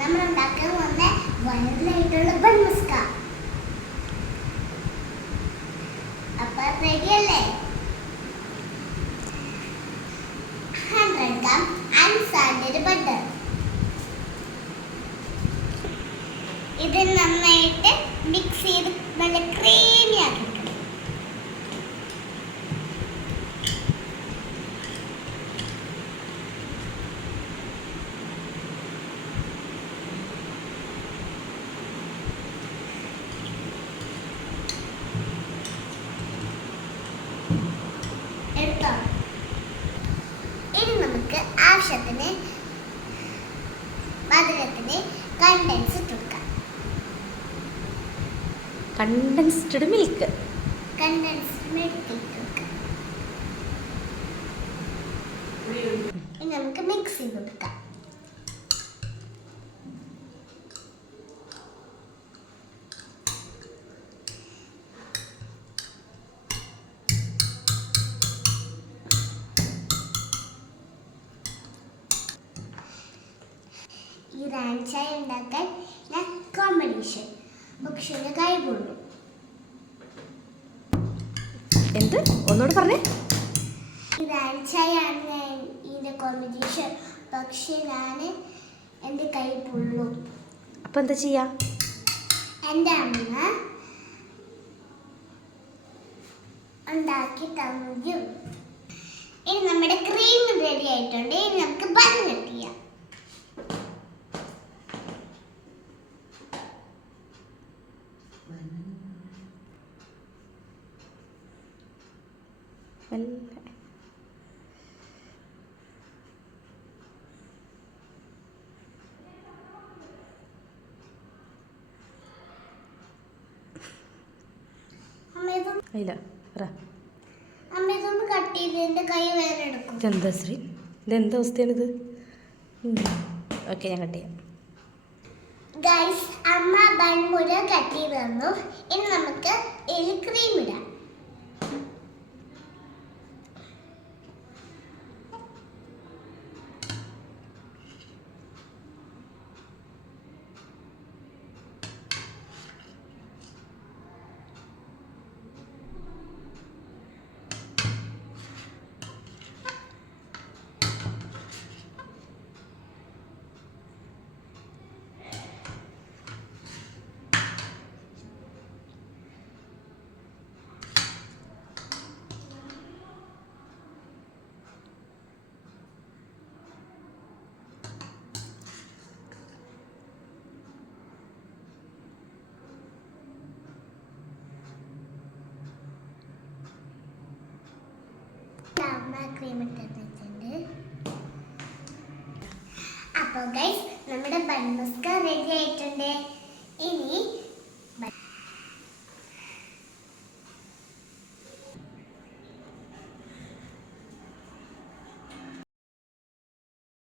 നമ്മൾ ഉണ്ടാക്കാൻ പോകുന്ന വൈറലായിട്ടുള്ള ബൺ മസ്ക. അപ്പൊ റെഡിയല്ലേ? 100 gram അൺസാൾട്ടഡ് ബട്ടർ. ഇത് നന്നായിട്ട് മിക്സ് ചെയ്ത് നല്ല ക്രീമി ആക്കി. ഇനി നമുക്ക് ആവശ്യത്തിന് മധുരത്തിന് കണ്ടൻസ്ഡ് മിൽക്ക്. ഇനി നമുക്ക് മിക്സ് ചെയ്ത് കൊടുക്കാം. ഈ റാൻചായ ഉണ്ടാക്കാൻ ഞാൻ കോമ്പിനേഷൻ പക്ഷേ കൈ കൊള്ളു. എന്ത് ഒന്നുകൂടെ പറഞ്ഞേ? ഈ റാൻചായ ആണ് ഞാൻ ഇതിൻ്റെ കോമ്പിനേഷൻ, പക്ഷേ ഞാൻ എൻ്റെ കൈ പൊള്ളു. അപ്പം എന്താ ചെയ്യാ? എൻ്റെ അമ്മ ഉണ്ടാക്കി തന്നു. ഇനി നമ്മുടെ ക്രീം റെഡി ആയിട്ടുണ്ട്. ഇനി നമുക്ക് ബൺ കട്ട് ചെയ്യാം. അമ്മ ഇതൊന്ന് കട്ട് ചെയ്ത് എൻ്റെ കൈ വേറെ എടുക്കും. ഇതെന്താ ശ്രീ, ഇതെന്താ അവസ്ഥയാണിത്? ഓക്കെ, ഞാൻ കട്ട് ചെയ്യാം. ഗൈസ്, അമ്മ ബൺ മുഴുവൻ കട്ട് ചെയ്ത് തന്നു. ഇനി നമുക്ക് ഇതിൽ ക്രീം ഇടാം. ക്രീം ഇട്ടിട്ടുണ്ട്. അപ്പോൾ ഗൈസ്, നമ്മുടെ ബൺ മസ്ക റെഡി ആയിട്ടുണ്ട്. ഇനി